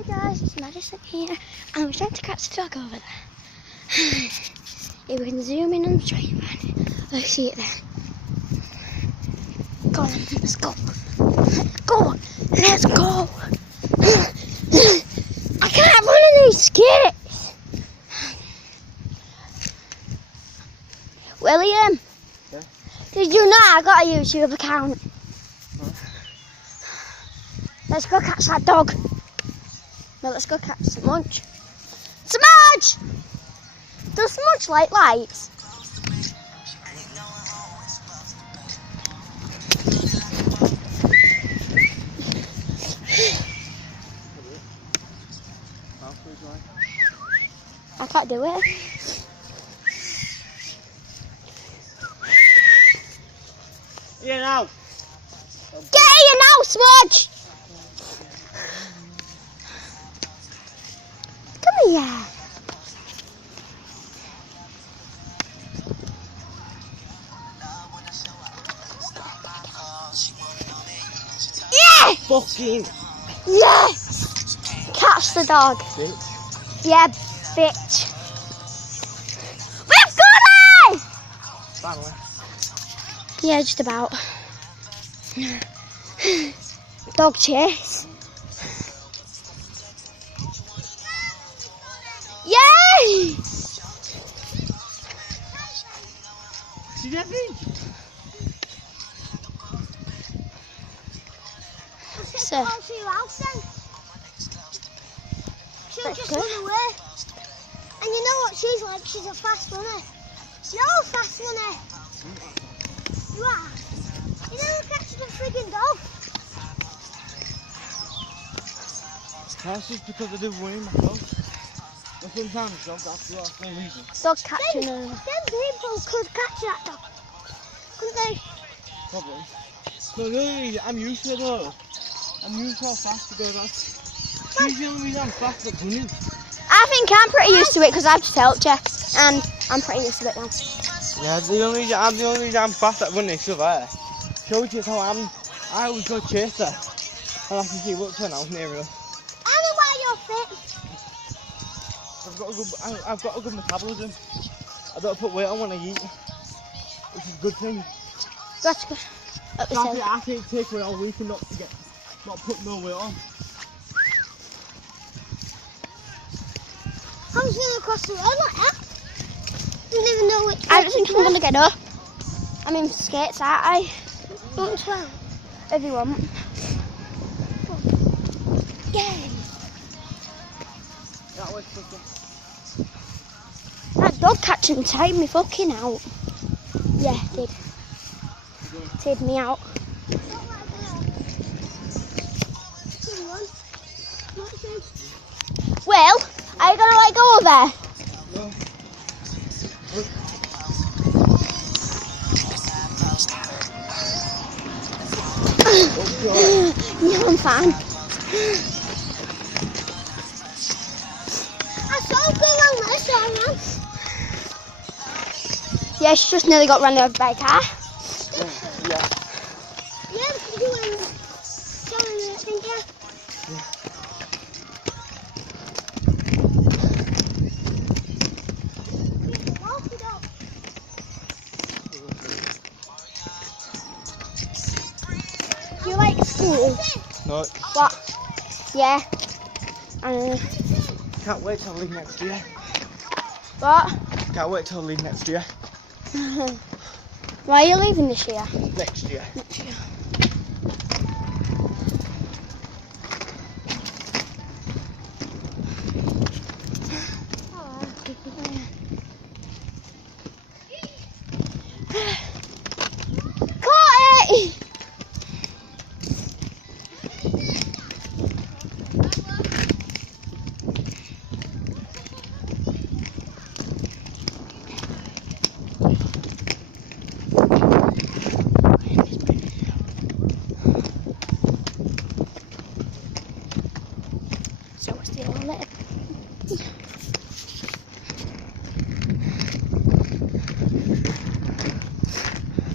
Hi guys, it's Madison here, and I'm trying to catch the dog over there. If we can zoom in and try and find it. I see it there. Go on, let's go. Go, let's go. I can't run in these skids. William, yeah? Did you know I got a YouTube account? Huh? Let's go catch that dog. No, let's go catch Smudge. Smudge! Does Smudge like lights? I can't do it. Yeah, now. Get here now, Smudge! Come here. Yeah! Fucking Yes! Catch the dog. bitch. Yeah, bitch. We've got it! Finally. Yeah, just about. Dog chase. Yay! See that thing? So, She'll just run away. And you know what she's like? She's a fast runner. You're a fast runner. You are. You never catch the friggin' dog. That's just because I do running myself. But sometimes dog that's for no reason. dog catching her. Them people could catch that dog. Couldn't they? Probably. So really, I'm used to it though. I'm used to how fast it goes. That's usually the only reason I'm fast at running. I think I'm pretty used to it because I've just felt checked and I'm pretty used to it now. Yeah, the only reason I'm fast at running is still there. Shows you how I always go chase her. And I can keep up to her now, near her. I know why you're fit. I've got a good metabolism. I don't put weight on when I eat, which is a good thing. Let's go up the I stairs. can't take weight all week and not put no weight on. I was going across the road like that. Didn't even know which I way don't think to I'm go. going to get up. I'm in skates, aren't I? Which way? If you want. Yay. That was quicker. That dog catching tied me fucking out. Yeah, did. Tied me out. Will, are you going to let go of there? No. No, I'm fine. I saw a thing on this one. Yeah, she just nearly got run over by a car. Yeah. Yeah, you were showing me that thing, yeah. Walk it up. Do you like school? No, What? Yeah. can't wait till I leave next year. What? Can't wait till I leave next year. Why are you leaving this year? Next year. Next year.